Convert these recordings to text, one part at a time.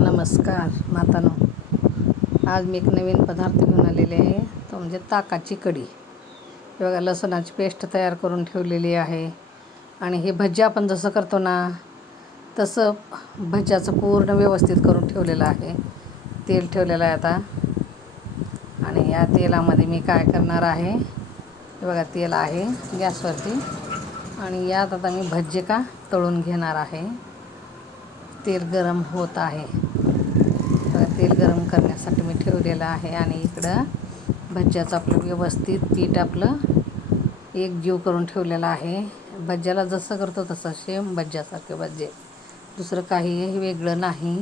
नमस्कार मातानो. आज मी एक नवीन पदार्थ घेऊन आलेले आहे. तो म्हणजे ताकाची कढी. हे बघा लसणाची पेस्ट तयार करून ठेवलेली आहे. आणि हे भजी आपण जसं करतो ना तसं भज्याचं पूर्ण व्यवस्थित करून ठेवलेलं आहे. तेल ठेवलेलं आहे आता. आणि या तेलामध्ये मी काय करणार आहे हे बघा तेल आहे गॅसवरती. आणि यात आता मी भज्जे का तळून घेणार आहे. तेल गरम होत आहे. तेल गरम करण्यासाठी मी ठेवलेलं आहे आणि इकडं भज्याचं आपलं व्यवस्थित पीठ आपलं एक जीव करून ठेवलेलं आहे. भज्याला जसं करतो तसं सेम भज्यासारखे भज्जे दुसरं काही वेगळं नाही.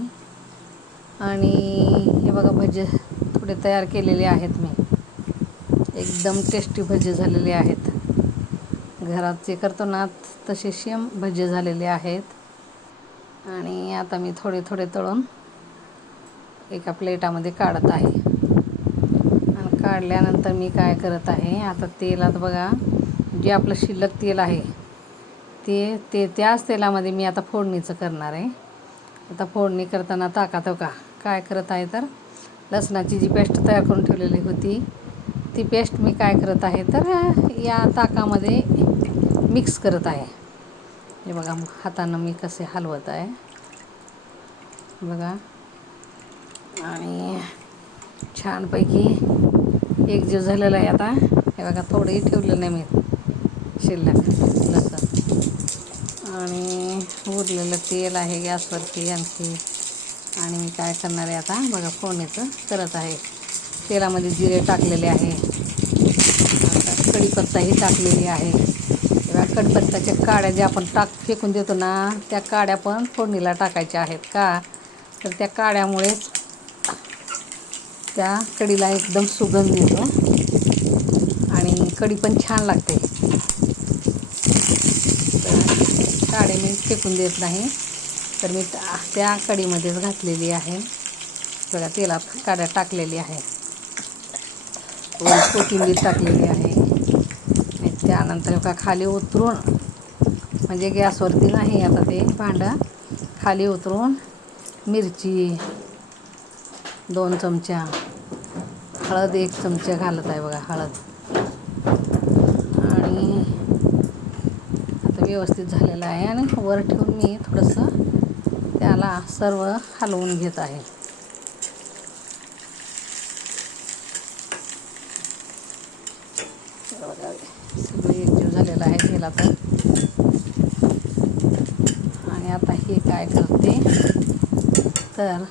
आणि हे बघा भजे थोडे तयार केलेले आहेत मी. एकदम टेस्टी भजे झालेले आहेत. घरात जे करतो ना तसे सेम भजे झालेले आहेत. आणि आता मी थोडे थोडे तळून एका प्लेटामध्ये काढत आहे. आणि काढल्यानंतर मी काय करत आहे आता तेलात बघा जे आपलं शिल्लक तेल आहे ते ते त्याच तेलामध्ये मी आता फोडणीचं करणार आहे. आता फोडणी करताना ताकात का काय करत आहे तर लसणाची जी पेस्ट तयार करून ठेवलेली होती ती पेस्ट मी काय करत आहे तर या ताकामध्ये मिक्स करत आहे. हे बघा हातानं मी कसे हलवत आहे. बघा. आणि छानपैकी एक जीव झालेला आहे आता. हे बघा थोडंही ठेवलं नाही मी. शिल्लक लसूण. आणि उरलेलं तेल आहे गॅसवरती आणखी. आणि मी काय करणार आहे आता? बघा फोडणीचं करत आहे. तेलामध्ये जिरे टाकलेले आहे. आता कढीपत्ताही टाकलेली आहे. किंवा कडपत्ताच्या काड्या ज्या आपण टाक फेकून देतो ना त्या काड्या पण फोडणीला टाकायच्या आहेत का? तर त्या काड्यामुळेच त्या कढीला एकदम सुगंध येतो. आणि कढी पण छान लागते. काडे मी फेकून देत नाही. तर मी त्या कढीमध्येच घातलेली आहे. बघा तेलात काड्या टाकलेली आहे. कोथिंबीर टाकलेली आहे. आणि त्यानंतर का खाली उतरून म्हणजे गॅसवरती नाही आता ते भांडं खाली उतरून मिरची दोन चमच्या हळद एक चमचा घालत आहे बघा हळद. आणि आता व्यवस्थित झालेलं आहे आणि वर ठेवून मी थोडंसं त्याला सर्व हलवून घेत आहे. सगळं एकजीव झालेलं आहे तेला तर आणि आता हे काय करते? तर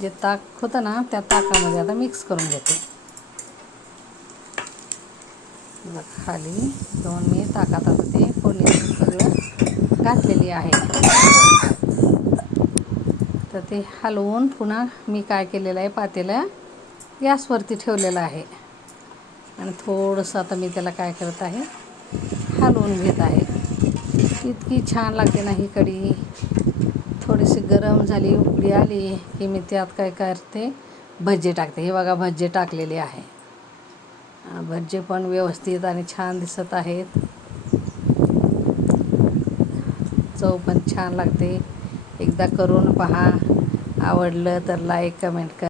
जे ताक होतं ना त्या ताकामध्ये आता मिक्स करून घेते. खाली दोन मी ताकात आता ते फोडणी सगळं घातलेली आहे. तर ते हलवून पुन्हा मी काय केलेलं आहे पातेलं गॅसवरती ठेवलेलं आहे. आणि थोडंसं आता मी त्याला काय करत आहे हलवून घेत आहे. इतकी छान लागते ना ही कढी. थोडीशी गरम झाली उकडी आली की मी त्यात काय करते भज्जे टाकते. हे बघा भज्जे टाकलेले आहे. भज्जे पण व्यवस्थित आणि छान दिसत आहेत. चव पण छान लागते. एकदा करून पहा. आवडलं तर लाईक कमेंट कर.